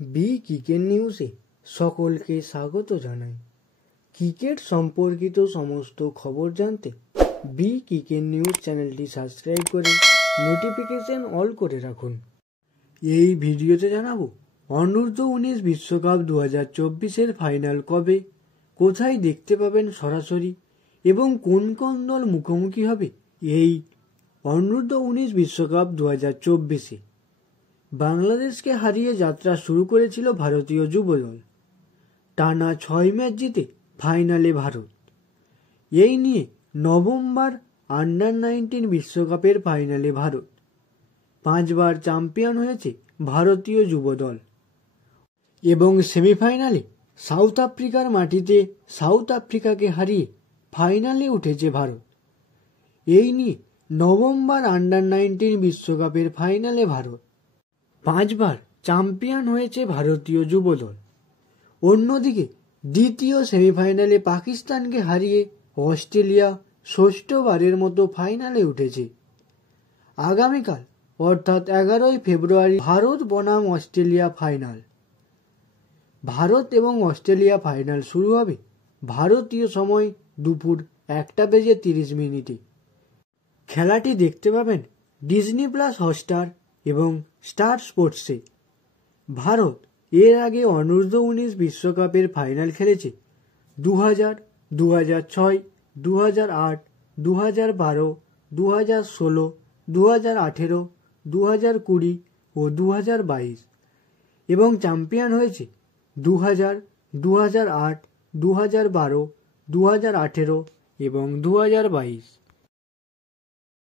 B cricket নিউজে সকলকে স্বাগত জানাই। ক্রিকেট সম্পর্কিত সমস্ত খবর জানতে বি ক্রিকেট নিউজ চ্যানেলটি সাবস্ক্রাইব করে নোটিফিকেশন অল করে রাখুন। এই ভিডিওতে জানাবো অনূর্ধ্ব-19 বিশ্বকাপ 2024-এর ফাইনাল কবে, কোথায় দেখতে পাবেন সরাসরি এবং কোন কোন দল মুখোমুখি হবে এই অনূর্ধ্ব-19 বিশ্বকাপ 2024-এ। বাংলাদেশকে হারিয়ে যাত্রা শুরু করেছিল ভারতীয় যুবদল। টানা 6 ম্যাচ জিতে ফাইনালে ভারত। এই নিয়ে নভেম্বর আন্ডার-19 বিশ্বকাপের ফাইনালে ভারত 5 বার চ্যাম্পিয়ন হয়েছে ভারতীয় যুবদল এবং সেমিফাইনালে সাউথ আফ্রিকার মাটিতে সাউথ আফ্রিকাকে হারিয়ে ফাইনালে উঠেছে ভারত। এই নিয়ে নভেম্বর আন্ডার-19 বিশ্বকাপের ফাইনালে ভারত 5 বার চ্যাম্পিয়ন হয়েছে ভারতীয় যুবদল। অন্যদিকে দ্বিতীয় সেমিফাইনালে পাকিস্তানকে হারিয়ে অস্ট্রেলিয়া ষষ্ঠবারের মতো ফাইনালে উঠেছে। আগামীকাল অর্থাৎ 11 ফেব্রুয়ারি ভারত বনাম অস্ট্রেলিয়া ফাইনাল। ভারত এবং অস্ট্রেলিয়া ফাইনাল শুরু হবে ভারতীয় সময় দুপুর 1:30 খেলাটি দেখতে পাবেন ডিজনি প্লাস হটস্টার এবং স্টার স্পোর্টসে। ভারত এর আগে অনূর্ধ্ব-19 বিশ্বকাপের ফাইনাল খেলেছে 2000, 2006, 2008, 2012, 2016, 2018, 2020 ও 2022 এবং চ্যাম্পিয়ন হয়েছে 2000, 2008, 2012, 2018 এবং 2022।